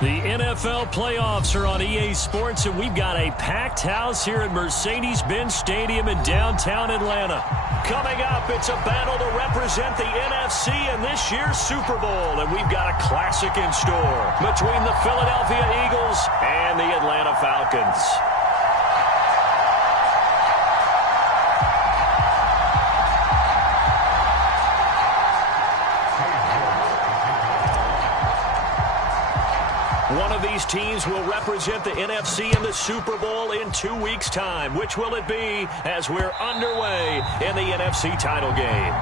The NFL playoffs are on EA Sports, and we've got a packed house here at Mercedes-Benz Stadium in downtown Atlanta. Coming up, it's a battle to represent the NFC in this year's Super Bowl, and we've got a classic in store between the Philadelphia Eagles and the Atlanta Falcons. One of these teams will represent the NFC in the Super Bowl in 2 weeks' time. Which will it be as we're underway in the NFC title game?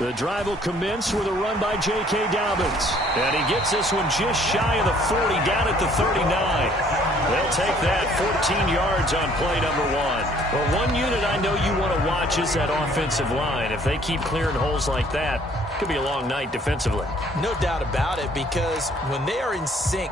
The drive will commence with a run by J.K. Dobbins. And he gets this one just shy of the 40, down at the 39. They'll take that 14 yards on play number 1. Well, one unit I know you want to watch is that offensive line. If they keep clearing holes like that, it could be a long night defensively. No doubt about it, because when they are in sync,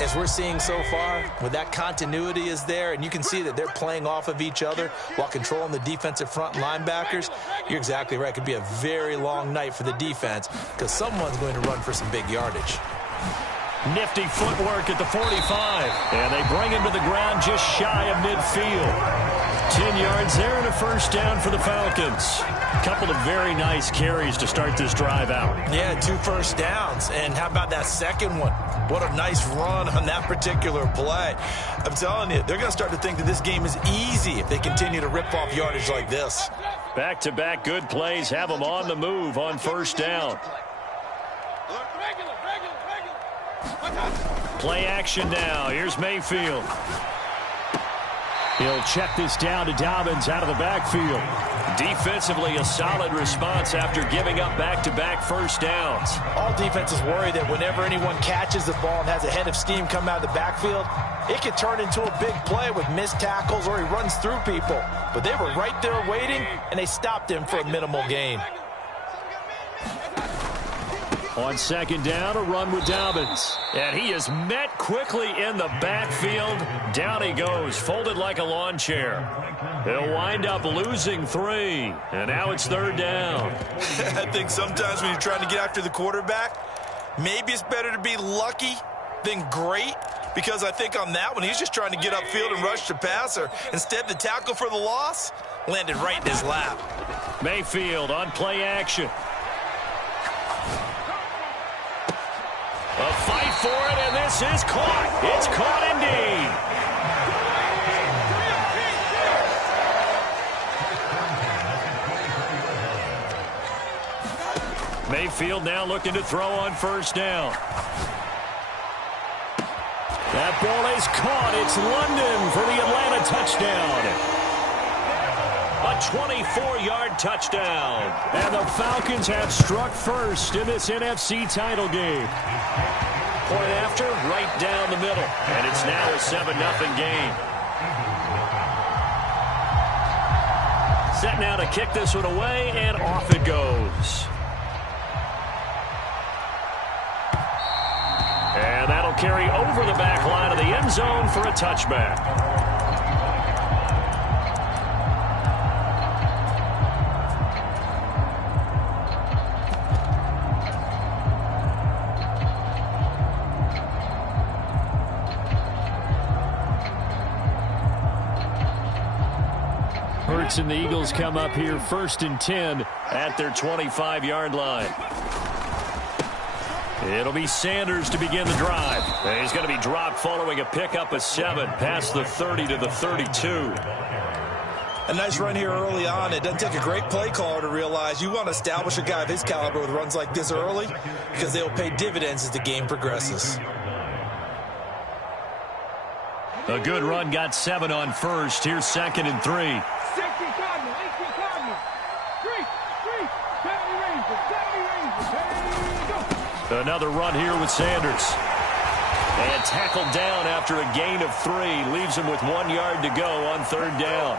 as we're seeing so far, when that continuity is there and you can see that they're playing off of each other while controlling the defensive front linebackers, you're exactly right. It could be a very long night for the defense because someone's going to run for some big yardage. Nifty footwork at the 45. And they bring him to the ground just shy of midfield. 10 yards there and a first down for the Falcons. A couple of very nice carries to start this drive out. Yeah, 2 first downs. And how about that second one? What a nice run on that particular play. I'm telling you, they're going to start to think that this game is easy if they continue to rip off yardage like this. Back-to-back good plays have them on the move on first down. Play action now. Here's Mayfield. He'll check this down to Dobbins out of the backfield. Defensively, a solid response after giving up back-to-back first downs. All defenses worry that whenever anyone catches the ball and has a head of steam come out of the backfield, it could turn into a big play with missed tackles or he runs through people. But they were right there waiting, and they stopped him for a minimal gain. On second down, a run with Dobbins. And he is met quickly in the backfield. Down he goes, folded like a lawn chair. He'll wind up losing 3. And now it's third down. I think sometimes when you're trying to get after the quarterback, maybe it's better to be lucky than great. Because I think on that one, he's just trying to get upfield and rush the passer. Instead, the tackle for the loss landed right in his lap. Mayfield on play action. A fight for it, and this is caught. It's caught indeed. Mayfield now looking to throw on first down. That ball is caught. It's London for the Atlanta touchdown. A 24-yard touchdown. And the Falcons have struck first in this NFC title game. Point after, right down the middle. And it's now a 7-0 game. Set now to kick this one away, and off it goes. And that'll carry over the back line of the end zone for a touchback. And the Eagles come up here first and 10 at their 25-yard line. It'll be Sanders to begin the drive. And he's going to be dropped following a pickup of 7 past the 30 to the 32. A nice run here early on. It doesn't take a great play caller to realize you want to establish a guy of his caliber with runs like this early because they will pay dividends as the game progresses. A good run got 7 on first. Here's 2nd and 3. Another run here with Sanders. And tackled down after a gain of 3. Leaves him with 1 yard to go on 3rd down.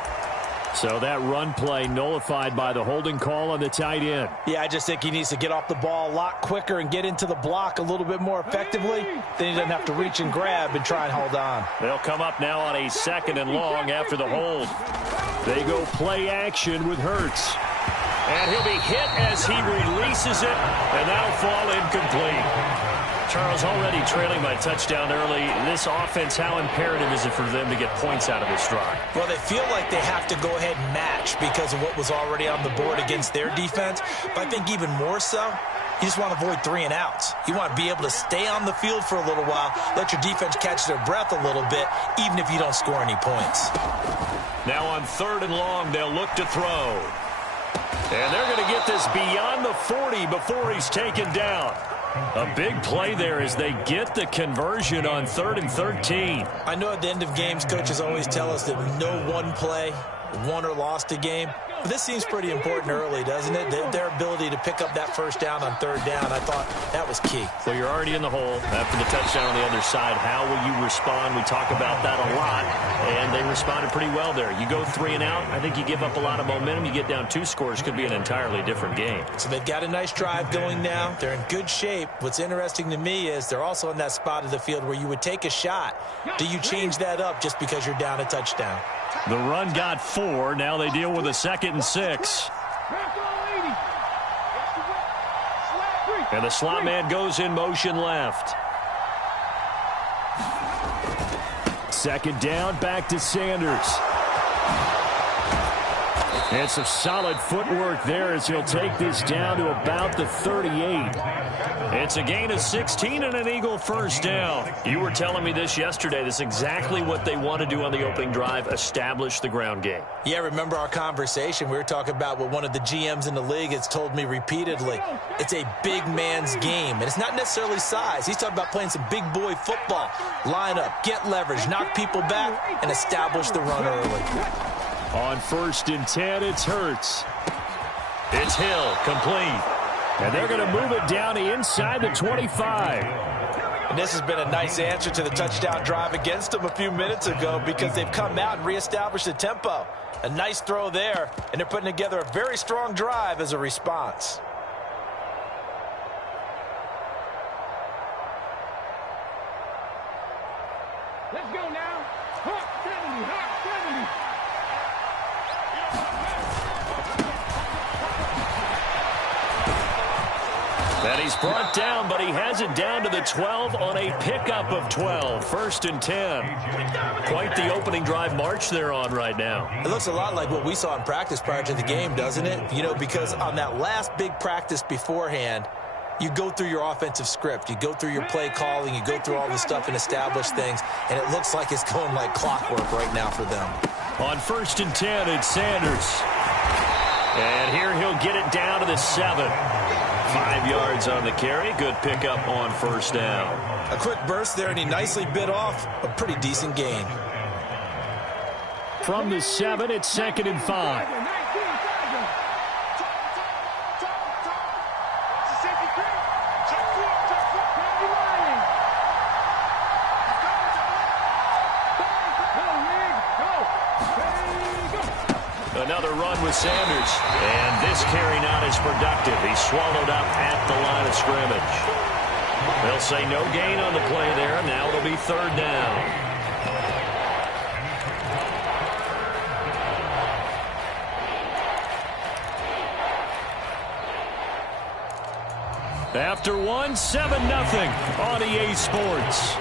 So that run play nullified by the holding call on the tight end. Yeah, I just think he needs to get off the ball a lot quicker and get into the block a little bit more effectively. Then he doesn't have to reach and grab and try and hold on. They'll come up now on a 2nd and long after the hold. They go play action with Hurts. And he'll be hit as he releases it, and that'll fall incomplete. Charles, already trailing by touchdown early. This offense, how imperative is it for them to get points out of this drive? Well, they feel like they have to go ahead and match because of what was already on the board against their defense. But I think even more so, you just want to avoid 3 and outs. You want to be able to stay on the field for a little while, let your defense catch their breath a little bit, even if you don't score any points. Now on 3rd and long, they'll look to throw. And they're going to get this beyond the 40 before he's taken down. A big play there as they get the conversion on 3rd and 13. I know at the end of games, coaches always tell us that no one play won or lost a game. But this seems pretty important early, doesn't it? Their ability to pick up that 1st down on 3rd down, I thought that was key. Well, you're already in the hole after the touchdown on the other side. How will you respond? We talk about that a lot, and they responded pretty well there. You go 3 and out, I think you give up a lot of momentum. You get down 2 scores, could be an entirely different game. So they've got a nice drive going now. They're in good shape. What's interesting to me is they're also in that spot of the field where you would take a shot. Do you change that up just because you're down a touchdown? The run got 4. Now they deal with a 2nd and 6. And the slot man goes in motion left. 2nd down, back to Sanders. And some solid footwork there as he'll take this down to about the 38. It's a gain of 16 and an Eagle 1st down. You were telling me this yesterday. This is exactly what they want to do on the opening drive, establish the ground game. Yeah, remember our conversation? We were talking about what one of the GMs in the league has told me repeatedly. It's a big man's game, and it's not necessarily size. He's talking about playing some big boy football. Line up, get leverage, knock people back, and establish the run early. On 1st and 10, it's Hurts. It's Hill, complete. And they're going to move it down to inside the 25. And this has been a nice answer to the touchdown drive against them a few minutes ago because they've come out and reestablished the tempo. A nice throw there, and they're putting together a very strong drive as a response. Let's go now. Hot 70, hot 70. And he's brought down, but he has it down to the 12 on a pickup of 12. 1st and 10. Quite the opening drive march they're on right now. It looks a lot like what we saw in practice prior to the game, doesn't it? You know, because on that last big practice beforehand, you go through your offensive script. You go through your play calling. You go through all this stuff and establish things. And it looks like it's going like clockwork right now for them. On 1st and 10, it's Sanders. And here he'll get it down to the 7. 5 yards on the carry. Good pickup on 1st down. A quick burst there, and he nicely bit off a pretty decent gain. From the 7, it's 2nd and 5. Another run with Sanders. And this carry not as productive. He's swallowed up at the line of scrimmage. They'll say no gain on the play there. Now it'll be 3rd down. After 1, 7-0 on EA Sports.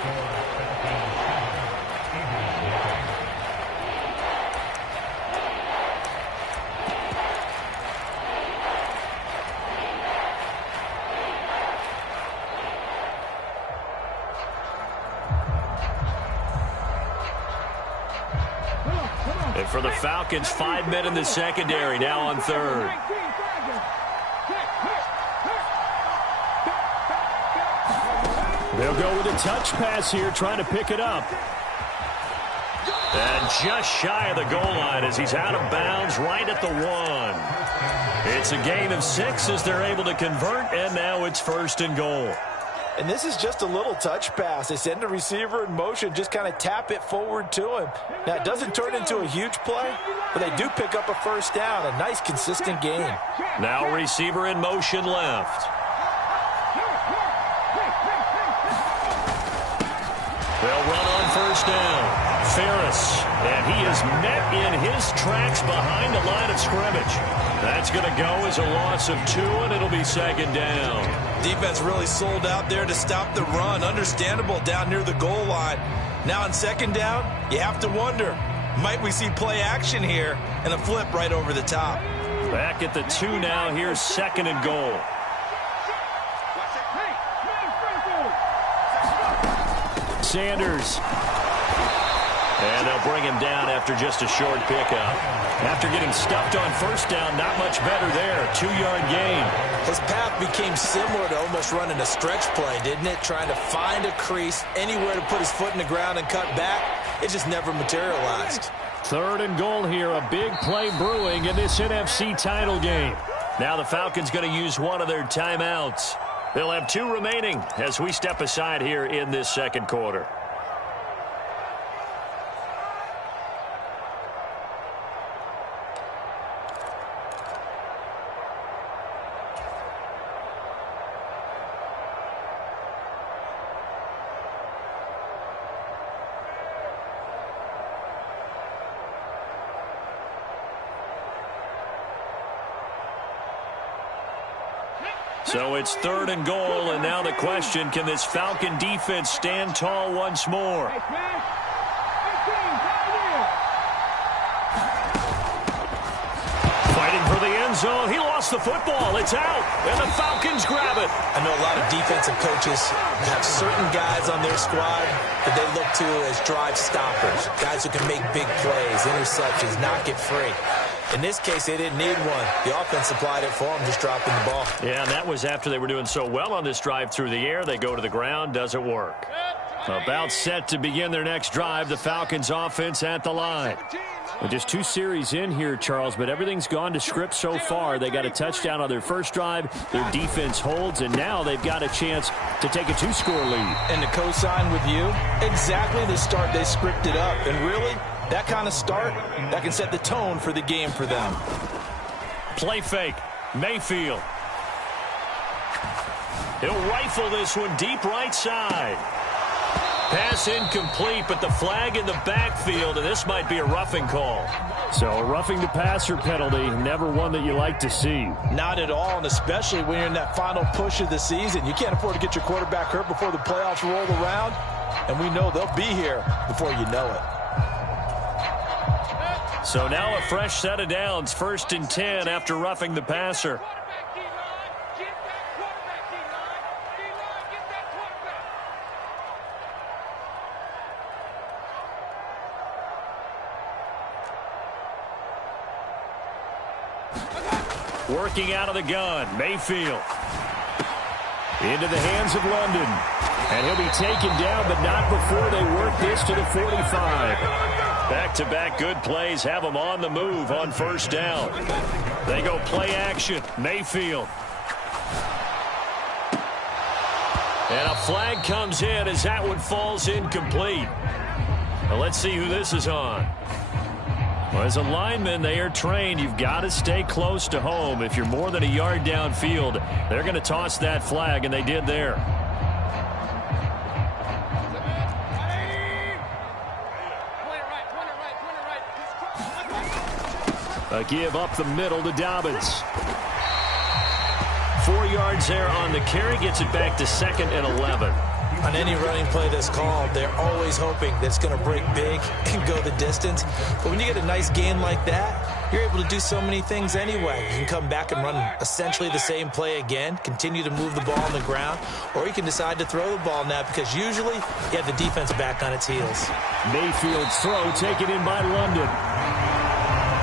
And for the Falcons, 5 men in the secondary, now on 3rd. They'll go with a touch pass here, trying to pick it up. And just shy of the goal line as he's out of bounds right at the 1. It's a gain of 6 as they're able to convert, and now it's 1st and goal. And this is just a little touch pass. They send the receiver in motion, just kind of tap it forward to him. Now, it doesn't turn into a huge play, but they do pick up a 1st down. A nice, consistent gain. Now receiver in motion left. They'll run on 1st down. Ferris, and he is met in his tracks behind the line of scrimmage. That's going to go as a loss of 2, and it'll be 2nd down. Defense really sold out there to stop the run. Understandable down near the goal line. Now on 2nd down, you have to wonder, might we see play action here and a flip right over the top? Back at the 2 now. Here's 2nd and goal. Sanders. And they'll bring him down after just a short pickup. After getting stuffed on 1st down, not much better there. 2-yard gain. His path became similar to almost running a stretch play, didn't it? Trying to find a crease, anywhere to put his foot in the ground and cut back. It just never materialized. 3rd and goal here. A big play brewing in this NFC title game. Now the Falcons going to use one of their timeouts. They'll have 2 remaining as we step aside here in this 2nd quarter. So it's 3rd and goal, and now the question, can this Falcon defense stand tall once more? Fighting for the end zone. He lost the football. It's out, and the Falcons grab it. I know a lot of defensive coaches have certain guys on their squad that they look to as drive stoppers, guys who can make big plays, interceptions, knock it free. In this case, they didn't need one. The offense supplied it for them, just dropping the ball. Yeah, and that was after they were doing so well on this drive through the air. They go to the ground, doesn't work. About set to begin their next drive, the Falcons offense at the line. Well, just 2 series in here, Charles, but everything's gone to script so far. They got a touchdown on their first drive. Their defense holds, and now they've got a chance to take a 2-score lead. And to co-sign with you, exactly the start they scripted up. And really, that kind of start, that can set the tone for the game for them. Play fake. Mayfield. He'll rifle this one deep right side. Pass incomplete, but the flag in the backfield, and this might be a roughing call. So a roughing the passer penalty, never one that you like to see. Not at all, and especially when you're in that final push of the season. You can't afford to get your quarterback hurt before the playoffs roll around, and we know they'll be here before you know it. So now a fresh set of downs, 1st and 10 after roughing the passer. Working out of the gun, Mayfield. Into the hands of London. And he'll be taken down, but not before they work this to the 45. Back-to-back good plays have them on the move on 1st down. They go play action. Mayfield. And a flag comes in as that one falls incomplete. Now let's see who this is on. Well, as a lineman, they are trained. You've got to stay close to home. If you're more than a yard downfield, they're going to toss that flag, and they did there. A give up the middle to Dobbins. 4 yards there on the carry, gets it back to 2nd and 11. On any running play that's called, they're always hoping that it's going to break big and go the distance. But when you get a nice gain like that, you're able to do so many things anyway. You can come back and run essentially the same play again, continue to move the ball on the ground, or you can decide to throw the ball now because usually you have the defense back on its heels. Mayfield's throw taken in by London.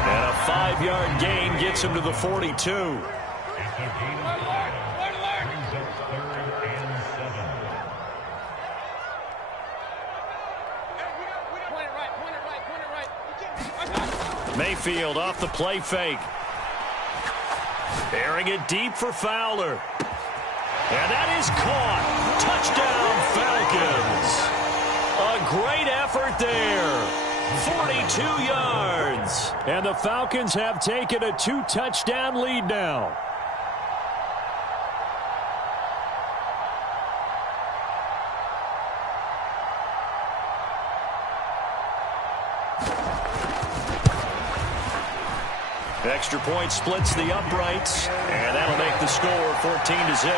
And a 5-yard gain gets him to the 42. Mayfield off the play fake. Airing it deep for Fowler. And that is caught. Touchdown, Falcons. A great effort there. 42 yards. And the Falcons have taken a 2-touchdown lead now. Extra point splits the uprights, and that'll make the score 14-0.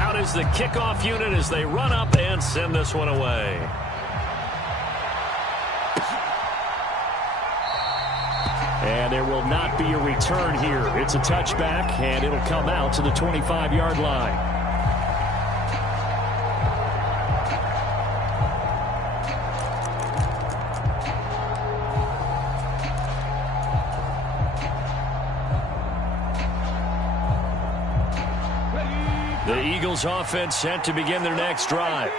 Out is the kickoff unit as they run up and send this one away. And there will not be a return here. It's a touchback, and it'll come out to the 25-yard line. The Eagles offense set to begin their next drive.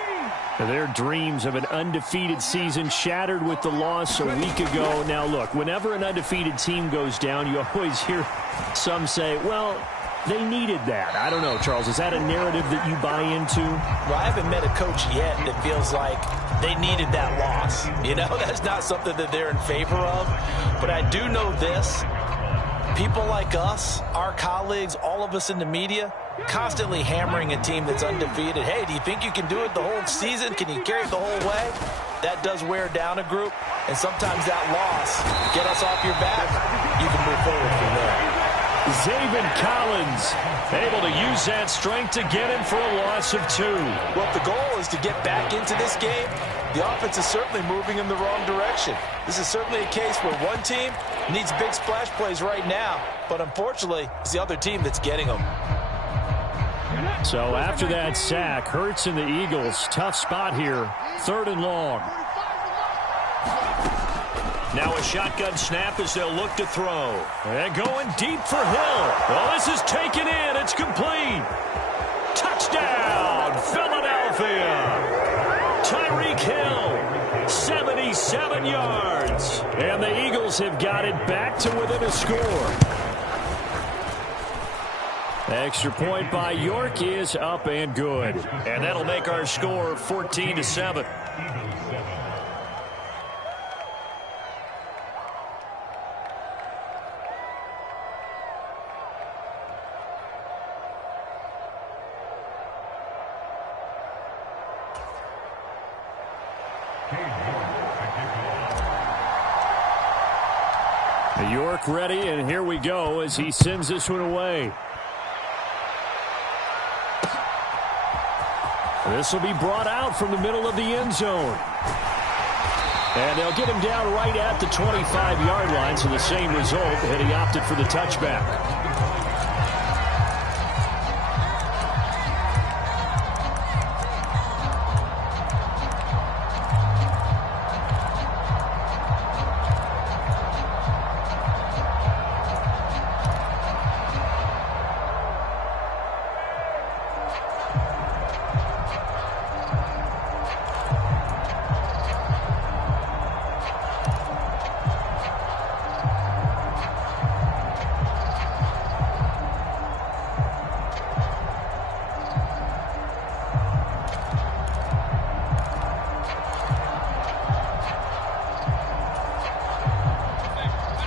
Their dreams of an undefeated season shattered with the loss a week ago. Now, look, whenever an undefeated team goes down, you always hear some say, well, they needed that. I don't know, Charles. Is that a narrative that you buy into? Well, I haven't met a coach yet that feels like they needed that loss. You know, that's not something that they're in favor of. But I do know this. People like us, our colleagues, all of us in the media, constantly hammering a team that's undefeated. Hey, do you think you can do it the whole season? Can you carry it the whole way? That does wear down a group, and sometimes that loss, get us off your back, you can move forward from there. Zaven Collins able to use that strength to get him for a loss of 2. Well, if the goal is to get back into this game, the offense is certainly moving in the wrong direction. This is certainly a case where one team needs big splash plays right now, but unfortunately, it's the other team that's getting them. So after that sack, Hurts and the Eagles, tough spot here, 3rd and long. Now a shotgun snap as they'll look to throw. And going deep for Hill. Well, this is taken in. It's complete. Touchdown, Philadelphia. Tyreek Hill, 77 yards. And the Eagles have got it back to within a score. Extra point by York is up and good. And that'll make our score 14-7. York ready, and here we go as he sends this one away. This will be brought out from the middle of the end zone. And they'll get him down right at the 25-yard line, so the same result, and he opted for the touchback.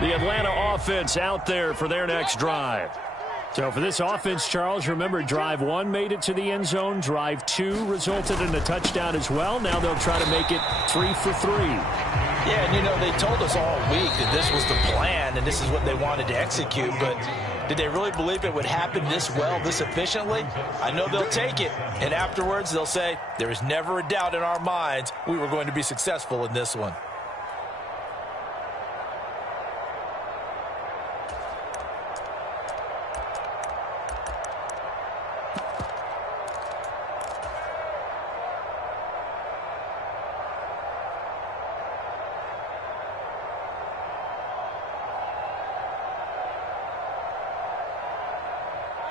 The Atlanta offense out there for their next drive. So for this offense, Charles, remember drive 1 made it to the end zone. Drive 2 resulted in a touchdown as well. Now they'll try to make it 3 for 3. Yeah, and you know, they told us all week that this was the plan and this is what they wanted to execute, but did they really believe it would happen this well, this efficiently? I know they'll take it, and afterwards they'll say, there is never a doubt in our minds we were going to be successful in this one.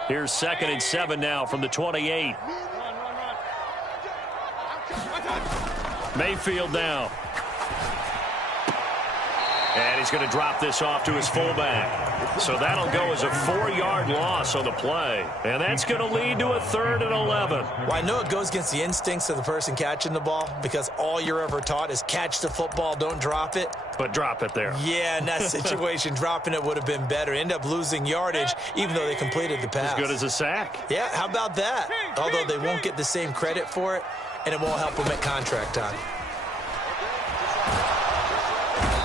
Here's 2nd and 7 now from the 28. Mayfield now. And he's going to drop this off to his fullback. So that'll go as a 4-yard loss on the play. And that's going to lead to a 3rd and 11. Well, I know it goes against the instincts of the person catching the ball because all you're ever taught is catch the football, don't drop it. But drop it there. Yeah, in that situation, dropping it would have been better. End up losing yardage, even though they completed the pass. As good as a sack. Yeah, how about that? Although they won't get the same credit for it, and it won't help them at contract time.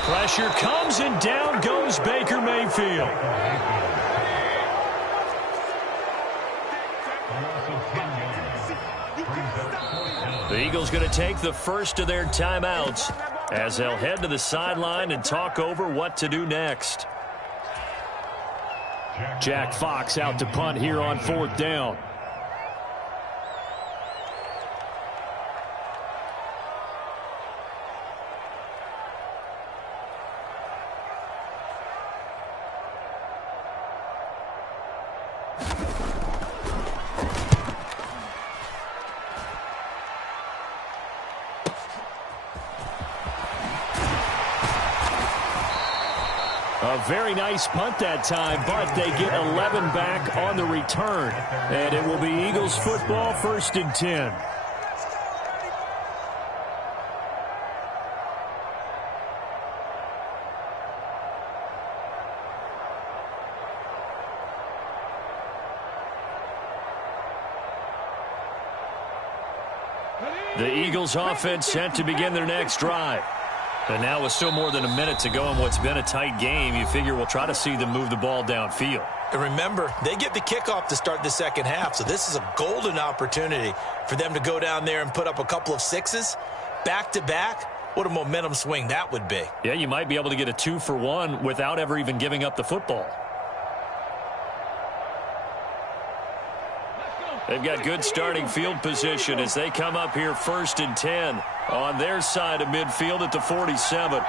Pressure comes, and down goes Baker Mayfield. The Eagles going to take the first of their timeouts as they'll head to the sideline and talk over what to do next. Jack Fox out to punt here on 4th down. A very nice punt that time, but they get 11 back on the return. And it will be Eagles football, 1st and 10. The Eagles offense set to begin their next drive. And now with still more than a minute to go in what's been a tight game, you figure we'll try to see them move the ball downfield. And remember, they get the kickoff to start the second half, so this is a golden opportunity for them to go down there and put up a couple of sixes back-to-back. What a momentum swing that would be. Yeah, you might be able to get a 2-for-1 without ever even giving up the football. They've got good starting field position as they come up here 1st and 10 on their side of midfield at the 47.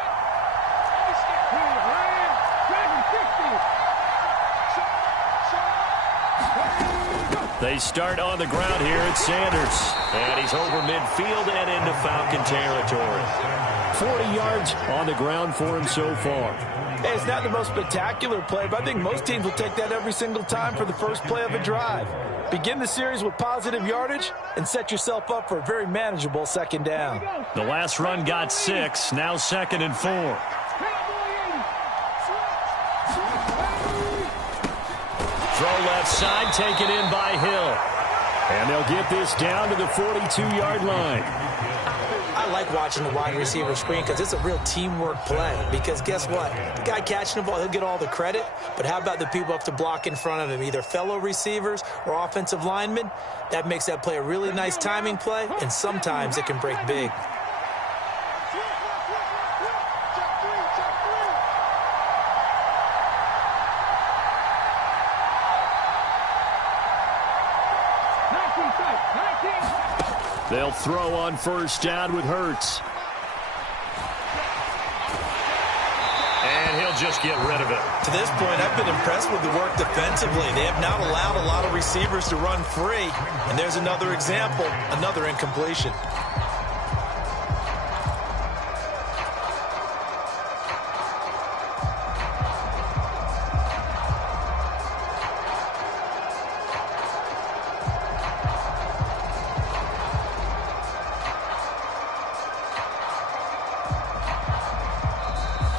They start on the ground here at Sanders. And he's over midfield and into Falcon territory. 40 yards on the ground for him so far. Hey, it's not the most spectacular play, but I think most teams will take that every single time for the first play of a drive. Begin the series with positive yardage and set yourself up for a very manageable second down. The last run got 6, now 2nd and 4. Throw left side, taken in by Hill. And they'll get this down to the 42-yard line. I like watching the wide receiver screen because it's a real teamwork play. Because guess what? The guy catching the ball, he'll get all the credit. But how about the people up to block in front of him, either fellow receivers or offensive linemen? That makes that play a really nice timing play, and sometimes it can break big. They'll throw on 1st down with Hurts. And he'll just get rid of it. To this point, I've been impressed with the work defensively. They have not allowed a lot of receivers to run free. And there's another example, another incompletion.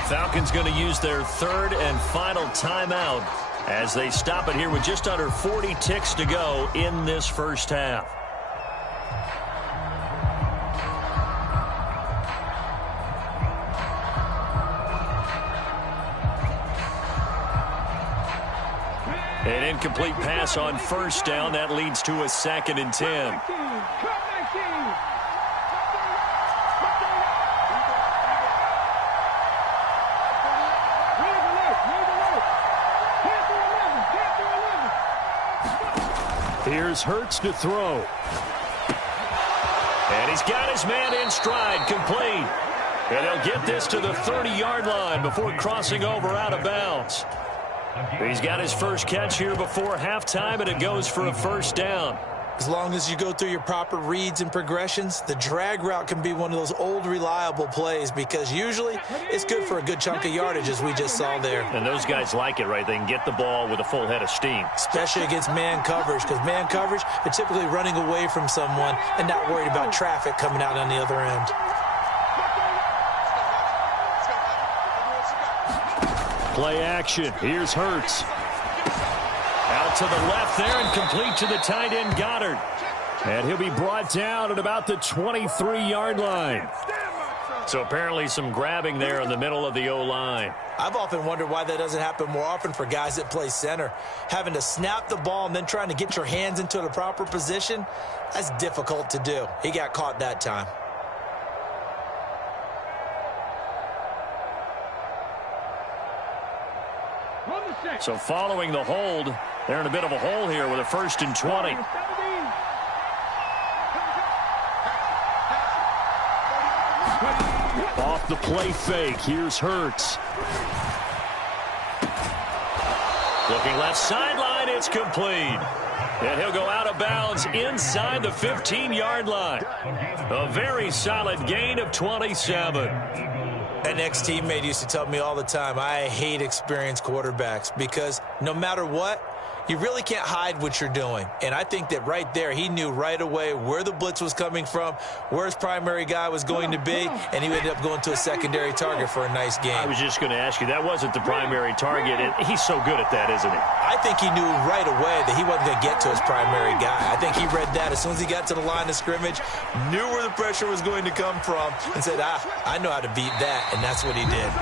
Falcons going to use their 3rd and final timeout as they stop it here with just under 40 ticks to go in this first half. An incomplete pass on 1st down. That leads to a 2nd and 10. Here's Hurts to throw. And he's got his man in stride, complete. And he'll get this to the 30-yard line before crossing over out of bounds. He's got his first catch here before halftime, and it goes for a first down. As long as you go through your proper reads and progressions, the drag route can be one of those old reliable plays because usually it's good for a good chunk of yardage, as we just saw there. And those guys like it, right? They can get the ball with a full head of steam. Especially against man coverage, because man coverage, they're typically running away from someone and not worried about traffic coming out on the other end. Play action. Here's Hurts. Out to the left there and complete to the tight end Goddard. And he'll be brought down at about the 23-yard line. So apparently some grabbing there in the middle of the O-line. I've often wondered why that doesn't happen more often for guys that play center. Having to snap the ball and then trying to get your hands into the proper position, that's difficult to do. He got caught that time. So following the hold, they're in a bit of a hole here with a 1st and 20. Off the play fake, here's Hurts. Looking left sideline, it's complete. And he'll go out of bounds inside the 15-yard line. A very solid gain of 27. An ex-teammate used to tell me all the time, I hate experienced quarterbacks because no matter what, you really can't hide what you're doing. And I think that right there, he knew right away where the blitz was coming from, where his primary guy was going to be, and he ended up going to a secondary target for a nice game. I was just going to ask you, that wasn't the primary target, and he's so good at that, isn't he? I think he knew right away that he wasn't going to get to his primary guy. I think he read that as soon as he got to the line of scrimmage, knew where the pressure was going to come from, and said, I know how to beat that, and that's what he did.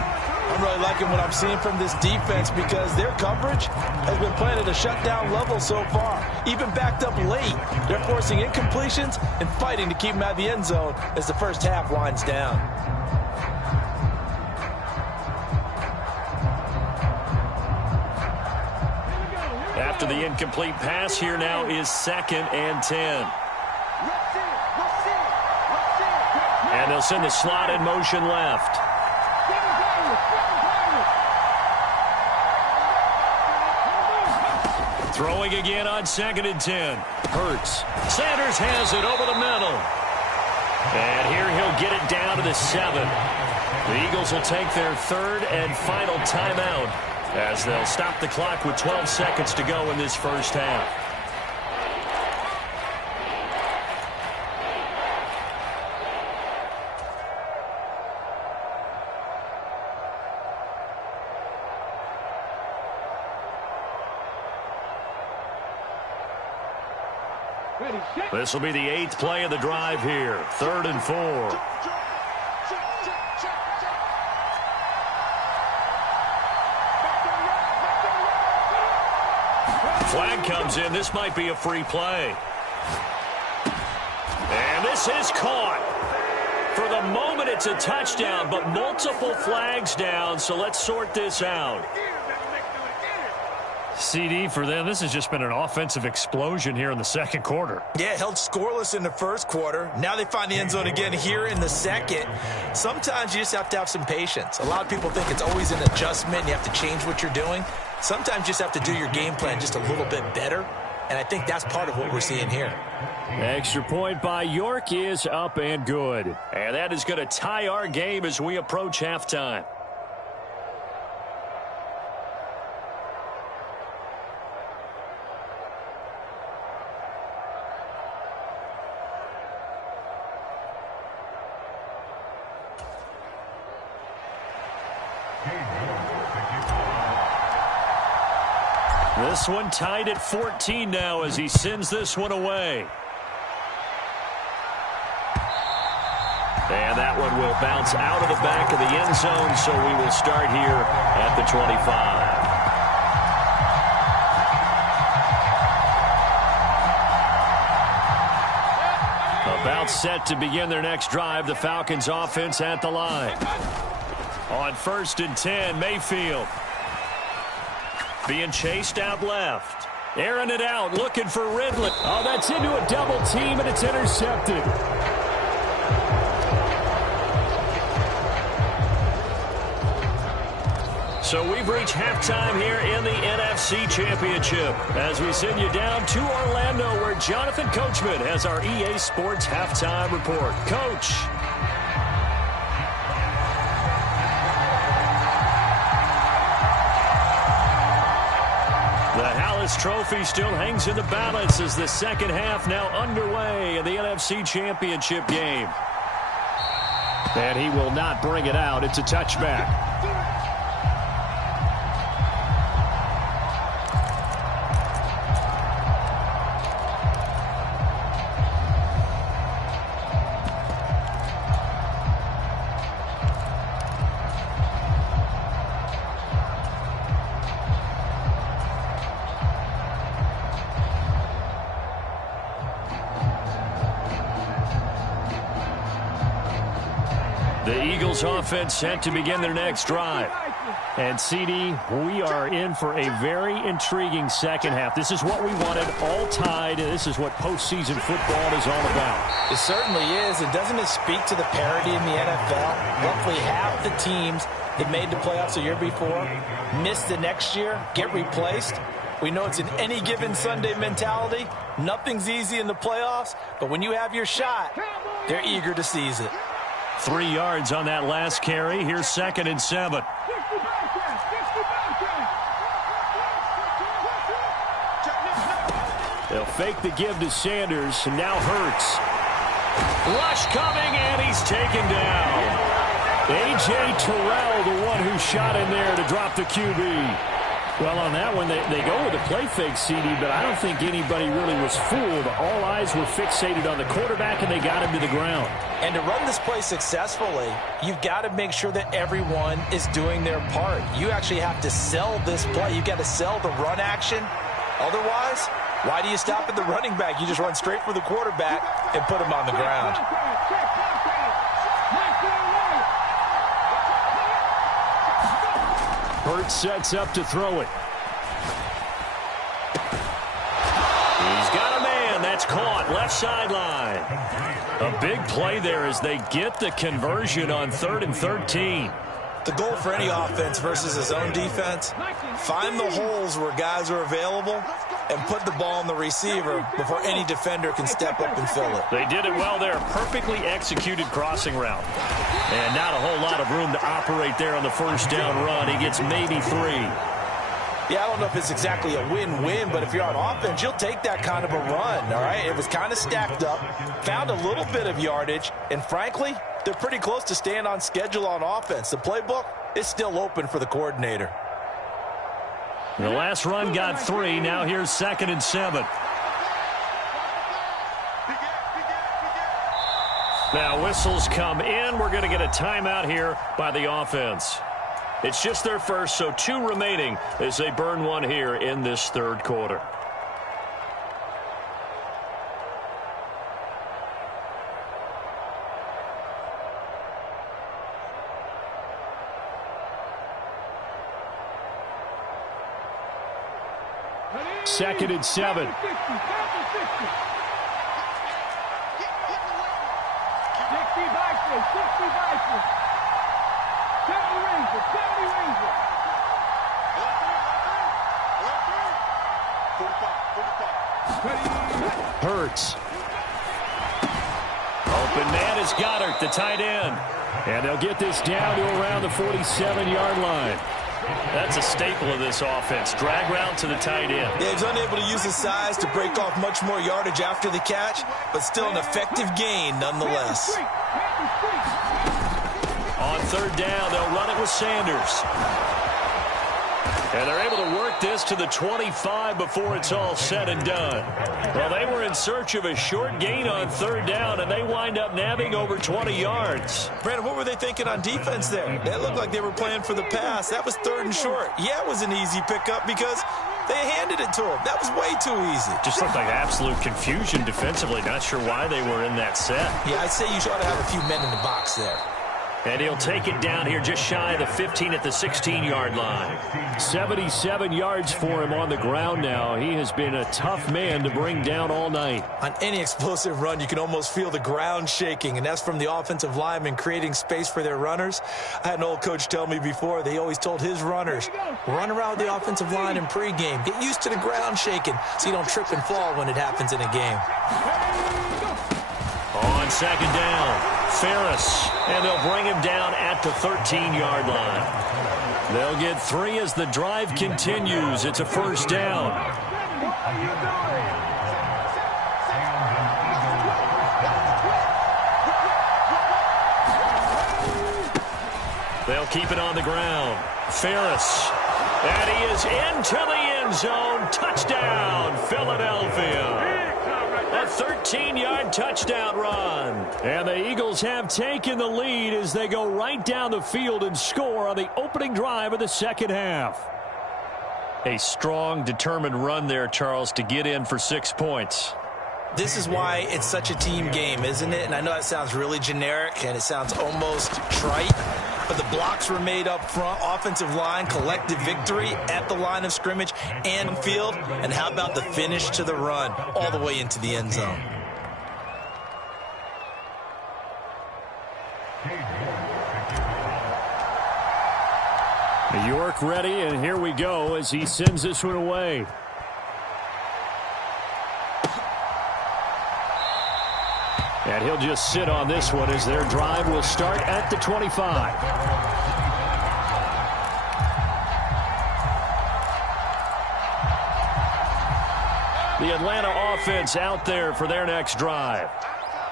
I'm really liking what I'm seeing from this defense because their coverage has been playing at a shutdown level so far. Even backed up late, they're forcing incompletions and fighting to keep them out of the end zone as the first half winds down. After the incomplete pass, here now is 2nd and 10. And they'll send the slot in motion left. Throwing again on 2nd and 10. Hurts. Sanders has it over the middle. And here he'll get it down to the 7. The Eagles will take their 3rd and final timeout as they'll stop the clock with 12 seconds to go in this first half. This will be the 8th play of the drive here. 3rd and 4. Flag comes in. This might be a free play. And this is caught. For the moment, it's a touchdown, but multiple flags down, so let's sort this out. CD for them, this has just been an offensive explosion here in the second quarter. Yeah, held scoreless in the first quarter. Now they find the end zone again here in the second. Sometimes you just have to have some patience. A lot of people think it's always an adjustment. You have to change what you're doing. Sometimes you just have to do your game plan just a little bit better. And I think that's part of what we're seeing here. Extra point by York is up and good. And that is going to tie our game as we approach halftime. This one tied at 14 now as he sends this one away. And that one will bounce out of the back of the end zone, so we will start here at the 25. About set to begin their next drive, the Falcons offense at the line. On 1st and 10, Mayfield. Being chased out left. Airing it out, looking for Ridley. Oh, that's into a double team, and it's intercepted. So we've reached halftime here in the NFC Championship as we send you down to Orlando where Jonathan Coachman has our EA Sports Halftime Report. Coach. The Hallis Trophy still hangs in the balance as the second half now underway in the NFC Championship game. And he will not bring it out. It's a touchback. The Eagles offense set to begin their next drive. And, CD, we are in for a very intriguing second half. This is what we wanted, all tied, and this is what postseason football is all about. It certainly is. And doesn't it speak to the parity in the NFL? Roughly half the teams that made the playoffs the year before missed the next year, get replaced. We know it's an any given Sunday mentality. Nothing's easy in the playoffs, but when you have your shot, they're eager to seize it. 3 yards on that last carry. Here's 2nd and 7. They'll fake the give to Sanders, and now Hurts. Rush coming, and he's taken down. A.J. Terrell, the one who shot in there to drop the QB. Well, on that one, they go with a play fake, CD, but I don't think anybody really was fooled. All eyes were fixated on the quarterback, and they got him to the ground. And to run this play successfully, you've got to make sure that everyone is doing their part. You actually have to sell this play. You've got to sell the run action. Otherwise, why do you stop at the running back? You just run straight for the quarterback and put him on the ground. Hurts sets up to throw it. He's got a man. That's caught. Left sideline. A big play there as they get the conversion on 3rd and 13. The goal for any offense versus his own defense, find the holes where guys are available and put the ball on the receiver before any defender can step up and fill it. They did it well there. Perfectly executed crossing route. And not a whole lot of room to operate there on the first down run. He gets maybe 3. Yeah, I don't know if it's exactly a win-win, but if you're on offense, you'll take that kind of a run, all right? It was kind of stacked up, found a little bit of yardage, and frankly, they're pretty close to staying on schedule on offense. The playbook is still open for the coordinator. The last run got 3. Now here's 2nd and 7. Now whistles come in. We're going to get a timeout here by the offense. It's just their first, so 2 remaining as they burn one here in this 3rd quarter. Second and 7. Hurts. Open man is Goddard, the tight end. And they'll get this down to around the 47-yard line. That's a staple of this offense. Drag route to the tight end. Yeah, he's unable to use his size to break off much more yardage after the catch, but still an effective gain nonetheless. On 3rd down, they'll run it with Sanders. And they're able to work this to the 25 before it's all said and done. Well, they were in search of a short gain on 3rd down, and they wind up nabbing over 20 yards. Brandon, what were they thinking on defense there? That looked like they were playing for the pass. That was 3rd and short. Yeah, it was an easy pickup because they handed it to him. That was way too easy. Just looked like absolute confusion defensively. Not sure why they were in that set. Yeah, I'd say you ought to have a few men in the box there. And he'll take it down here just shy of the 15 at the 16-yard line. 77 yards for him on the ground now. He has been a tough man to bring down all night. On any explosive run, you can almost feel the ground shaking, and that's from the offensive linemen creating space for their runners. I had an old coach tell me before, they always told his runners, run around the offensive line in pregame. Get used to the ground shaking so you don't trip and fall when it happens in a game. On second down, Ferris, and they'll bring him down at the 13-yard line. They'll get 3 as the drive continues. It's a first down. They'll keep it on the ground. Ferris, and he is into the end zone. Touchdown, Philadelphia. A 13-yard touchdown run. And the Eagles have taken the lead as they go right down the field and score on the opening drive of the second half. A strong, determined run there, Charles, to get in for 6 points. This is why it's such a team game, isn't it? And I know that sounds really generic and it sounds almost trite, but the blocks were made up front, offensive line, collective victory at the line of scrimmage and field. And how about the finish to the run all the way into the end zone? New York ready, and here we go as he sends this one away. And he'll just sit on this one as their drive will start at the 25. The Atlanta offense out there for their next drive.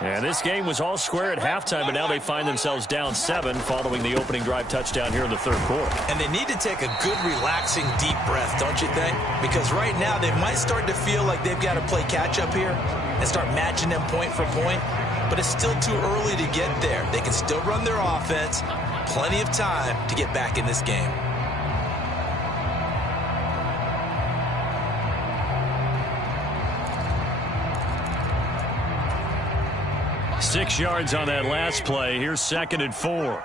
And this game was all square at halftime, but now they find themselves down 7 following the opening drive touchdown here in the third quarter. And they need to take a good, relaxing, deep breath, don't you think? Because right now they might start to feel like they've got to play catch-up here and start matching them point for point. But it's still too early to get there. They can still run their offense. Plenty of time to get back in this game. Six yards on that last play. Here's 2nd and 4.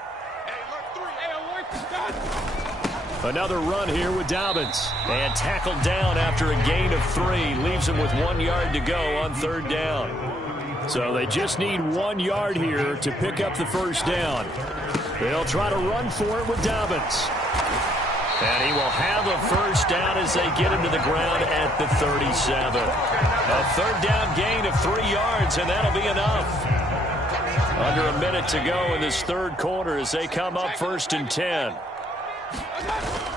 Another run here with Dobbins. And tackled down after a gain of 3. Leaves him with 1 yard to go on third down. So they just need 1 yard here to pick up the first down. They'll try to run for it with Dobbins. And he will have a first down as they get him to the ground at the 37. A third down gain of 3 yards, and that'll be enough. Under a minute to go in this third quarter as they come up 1st and 10.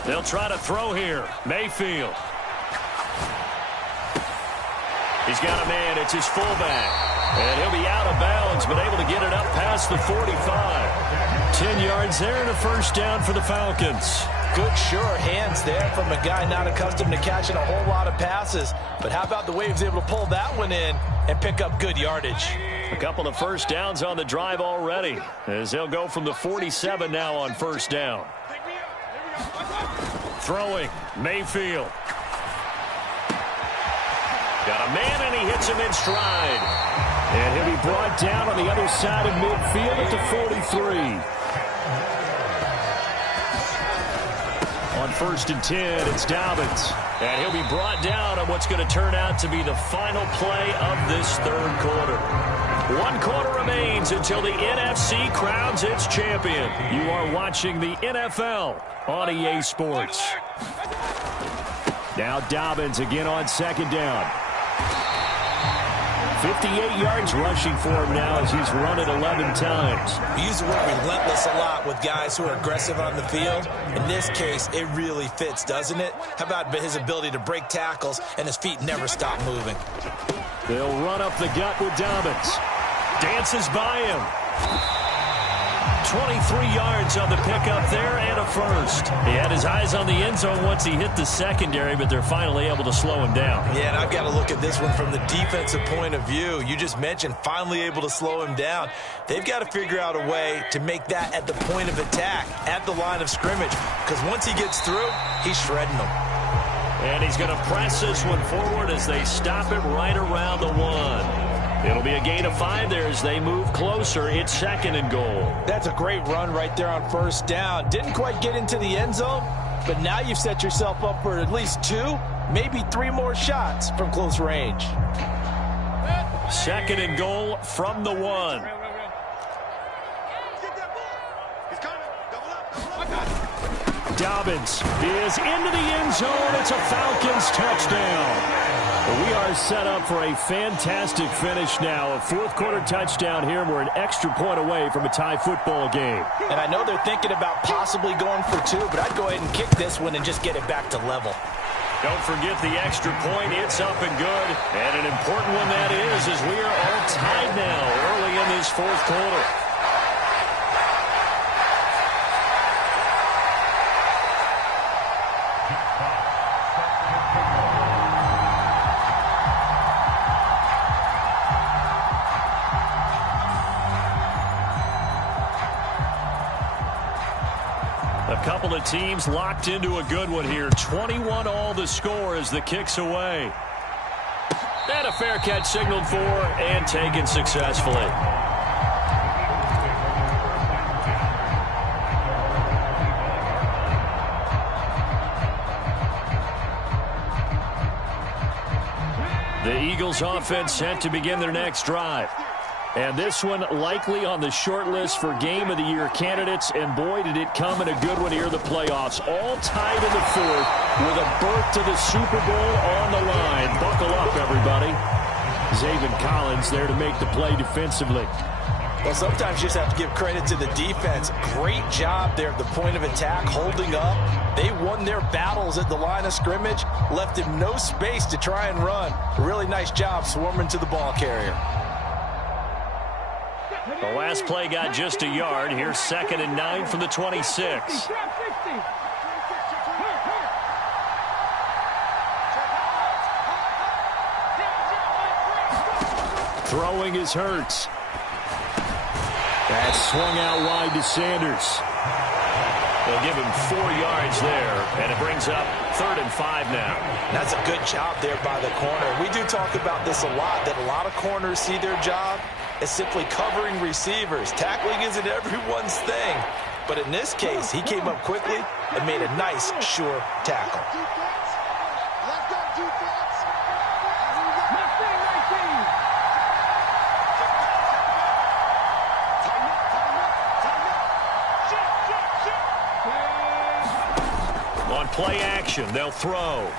They'll try to throw here. Mayfield. He's got a man. It's his fullback. And he'll be out of bounds, but able to get it up past the 45. 10 yards there and a first down for the Falcons. Good, sure hands there from a guy not accustomed to catching a whole lot of passes. But how about the way he was able to pull that one in and pick up good yardage? A couple of first downs on the drive already as they'll go from the 47 now on first down. Throwing, Mayfield. Got a man, and he hits him in stride. And he'll be brought down on the other side of midfield at the 43. On 1st and 10, it's Dobbins. And he'll be brought down on what's going to turn out to be the final play of this third quarter. 1 quarter remains until the NFC crowns its champion. You are watching the NFL on EA Sports. Now Dobbins again on 2nd down. 58 yards rushing for him now as he's run it 11 times. We use the word relentless a lot with guys who are aggressive on the field. In this case, it really fits, doesn't it? How about his ability to break tackles and his feet never stop moving? They'll run up the gut with Dobbins. Dances by him. 23 yards on the pickup there and a first. He had his eyes on the end zone once he hit the secondary, but they're finally able to slow him down. Yeah, and I've got to look at this one from the defensive point of view. You just mentioned finally able to slow him down. They've got to figure out a way to make that at the point of attack, at the line of scrimmage, because once he gets through, he's shredding them. And he's going to press this one forward as they stop him right around the 1. It'll be a gain of 5 there as they move closer. It's 2nd and goal. That's a great run right there on 1st down. Didn't quite get into the end zone, but now you've set yourself up for at least 2, maybe 3 more shots from close range. 2nd and goal from the 1. Dobbins is into the end zone. It's a Falcons touchdown. We are set up for a fantastic finish now. A 4th quarter touchdown here, and we're an extra point away from a tie football game. And I know they're thinking about possibly going for 2, but I'd go ahead and kick this one and just get it back to level. Don't forget the extra point. It's up and good. And an important one that is, as we are all tied now early in this 4th quarter. A couple of teams locked into a good one here. 21 all the score as the kick's away. And a fair catch signaled for and taken successfully. The Eagles offense set to begin their next drive. And this one likely on the short list for Game of the Year candidates. And boy, did it come in a good one here in the playoffs. All tied in the 4th with a berth to the Super Bowl on the line. Buckle up, everybody. Zaven Collins there to make the play defensively. Well, sometimes you just have to give credit to the defense. Great job there at the point of attack, holding up. They won their battles at the line of scrimmage, left him no space to try and run. A really nice job swarming to the ball carrier. The last play got just a yard. Here's 2nd and 9 from the 26. Throwing is Hurts. That's swung out wide to Sanders. They'll give him 4 yards there, and it brings up 3rd and 5 now. That's a good job there by the corner. We do talk about this a lot, that a lot of corners see their job as simply covering receivers. Tackling isn't everyone's thing. But in this case, he came up quickly and made a nice, sure tackle. On play action, they'll throw.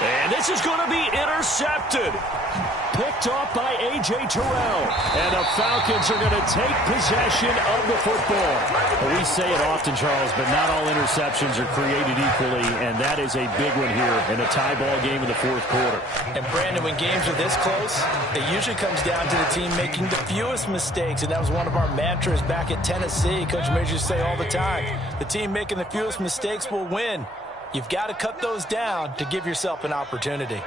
And this is going to be intercepted. Picked off by A.J. Terrell. And the Falcons are going to take possession of the football. Well, we say it often, Charles, but not all interceptions are created equally, and that is a big one here in a tie ball game in the 4th quarter. And, Brandon, when games are this close, it usually comes down to the team making the fewest mistakes, and that was one of our mantras back at Tennessee. Coach Major used to say all the time, the team making the fewest mistakes will win. You've got to cut those down to give yourself an opportunity.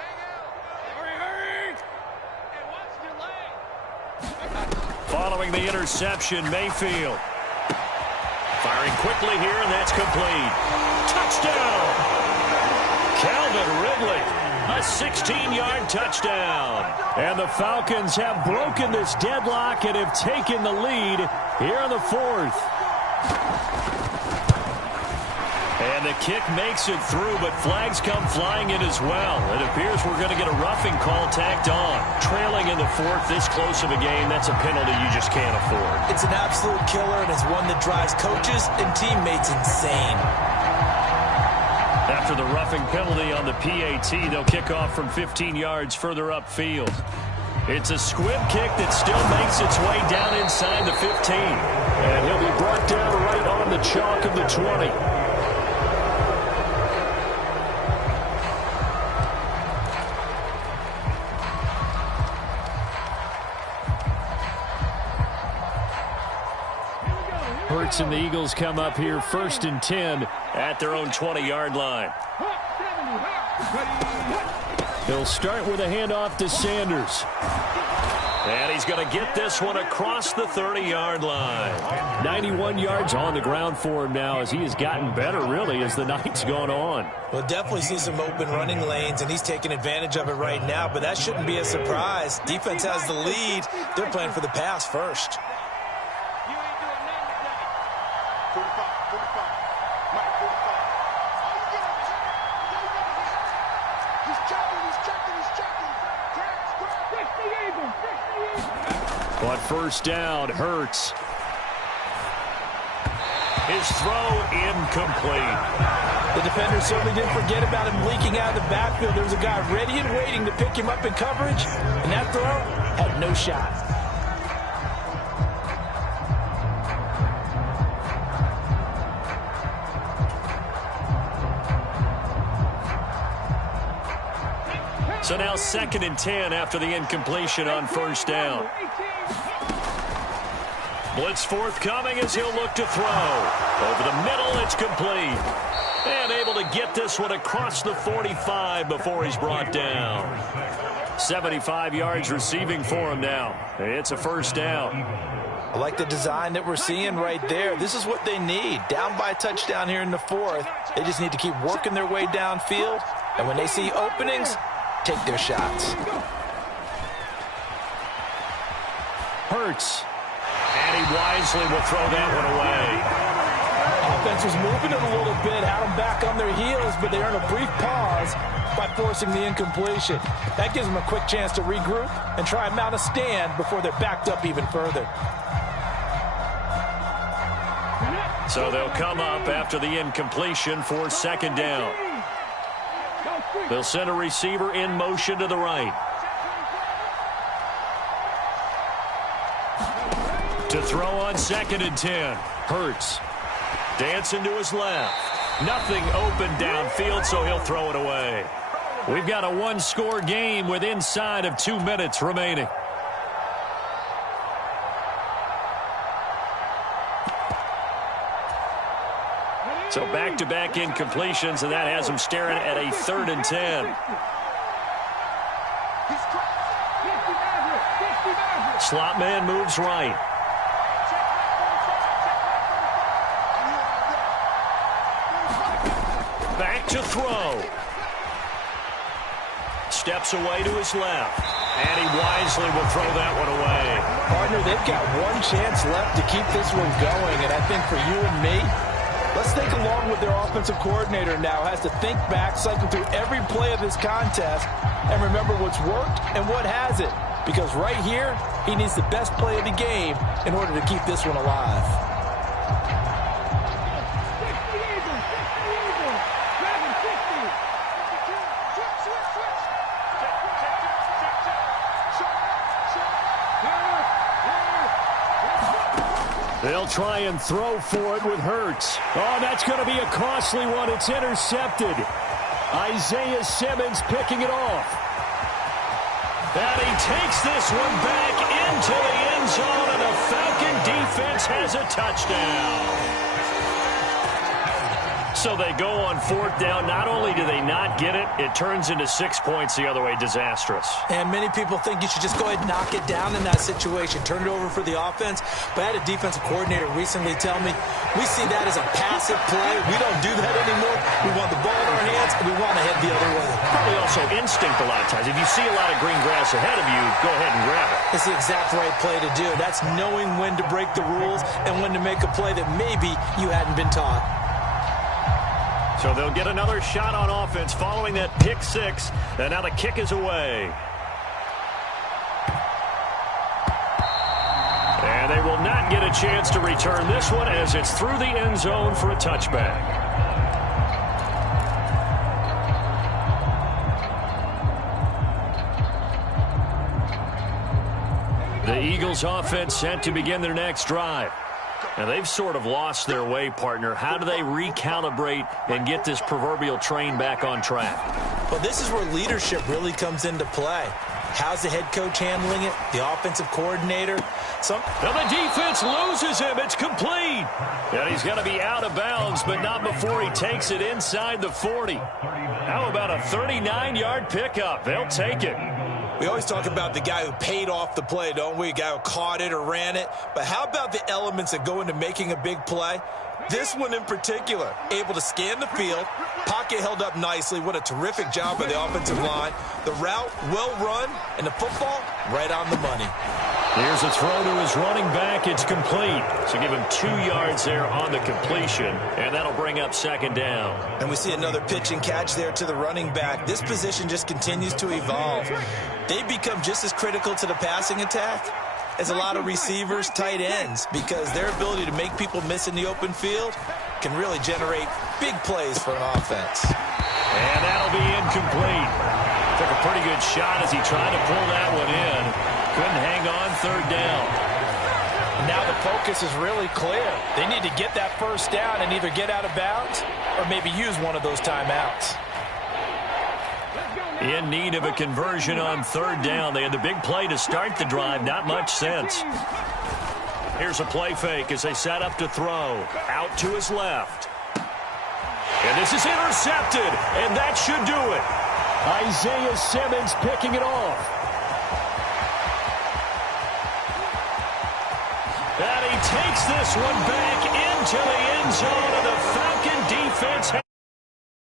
Following the interception, Mayfield. Firing quickly here, and that's complete. Touchdown! Calvin Ridley, a 16-yard touchdown. And the Falcons have broken this deadlock and have taken the lead here in the 4th. And the kick makes it through, but flags come flying in as well. It appears we're going to get a roughing call tacked on. Trailing in the 4th, this close of a game, that's a penalty you just can't afford. It's an absolute killer, and it's one that drives coaches and teammates insane. After the roughing penalty on the PAT, they'll kick off from 15 yards further upfield. It's a squib kick that still makes its way down inside the 15. And he'll be brought down right on the chalk of the 20. Hurts and the Eagles come up here 1st and 10 at their own 20-yard line. They'll start with a handoff to Sanders. And he's going to get this one across the 30-yard line. 91 yards on the ground for him now as he has gotten better, really, as the night's gone on. We'll definitely see some open running lanes, and he's taking advantage of it right now, but that shouldn't be a surprise. Defense has the lead. They're playing for the pass first. But first down, Hurts. His throw incomplete. The defender certainly didn't forget about him leaking out of the backfield. There was a guy ready and waiting to pick him up in coverage, and that throw had no shot. So now 2nd and 10 after the incompletion on first down. Blitz forthcoming as he'll look to throw. Over the middle, it's complete. And able to get this one across the 45 before he's brought down. 75 yards receiving for him now. It's a first down. I like the design that we're seeing right there. This is what they need. Down by a touchdown here in the 4th. They just need to keep working their way downfield. And when they see openings, take their shots. Hurts. And he wisely will throw that one away. Offense was moving it a little bit, had them back on their heels, but they earned a brief pause by forcing the incompletion. That gives them a quick chance to regroup and try and mount a stand before they're backed up even further. So they'll come up after the incompletion for 2nd down. They'll send a receiver in motion to the right. To throw on 2nd and 10. Hurts. Dancing to his left. Nothing open downfield, so he'll throw it away. We've got a one-score game with inside of 2 minutes remaining. So back-to-back incompletions, and that has him staring at a 3rd and 10. Slot man moves right. Back to throw. Steps away to his left. And he wisely will throw that one away. Partner, they've got one chance left to keep this one going. And I think for you and me, let's think along with their offensive coordinator now. Has to think back, cycle through every play of this contest, and remember what's worked and what hasn't. Because right here, he needs the best play of the game in order to keep this one alive. They'll try and throw for it with Hurts. Oh, that's going to be a costly one. It's intercepted. Isaiah Simmons picking it off. And he takes this one back into the end zone, and the Falcon defense has a touchdown. So they go on 4th down. Not only do they not get it, it turns into 6 points the other way. Disastrous. And many people think you should just go ahead and knock it down in that situation. Turn it over for the offense. But I had a defensive coordinator recently tell me, we see that as a passive play. We don't do that anymore. We want the ball in our hands, and we want to head the other way. Probably also instinct a lot of times. If you see a lot of green grass ahead of you, go ahead and grab it. It's the exact right play to do. That's knowing when to break the rules and when to make a play that maybe you hadn't been taught. So they'll get another shot on offense following that pick 6. And now the kick is away. And they will not get a chance to return this one as it's through the end zone for a touchback. The Eagles offense set to begin their next drive. Now, they've sort of lost their way, partner. How do they recalibrate and get this proverbial train back on track? Well, this is where leadership really comes into play. How's the head coach handling it? The offensive coordinator? Now the defense loses him. It's complete. And he's going to be out of bounds, but not before he takes it inside the 40. How about a 39-yard pickup? They'll take it. We always talk about the guy who paid off the play, don't we? A guy who caught it or ran it. But how about the elements that go into making a big play? This one in particular, able to scan the field, pocket held up nicely. What a terrific job by the offensive line. The route, well run, and the football, right on the money. Here's a throw to his running back. It's complete. So give him 2 yards there on the completion, and that'll bring up second down. And we see another pitch and catch there to the running back. This position just continues to evolve. They become just as critical to the passing attack as a lot of receivers, tight ends, because their ability to make people miss in the open field can really generate big plays for an offense. And that'll be incomplete. Took a pretty good shot as he tried to pull that one in. Couldn't hang on, third down. Now the focus is really clear. They need to get that first down and either get out of bounds or maybe use one of those timeouts. In need of a conversion on third down. They had the big play to start the drive. Not much sense. Here's a play fake as they set up to throw. Out to his left. And this is intercepted, and that should do it. Isaiah Simmons picking it off. And he takes this one back into the end zone, and the Falcon defense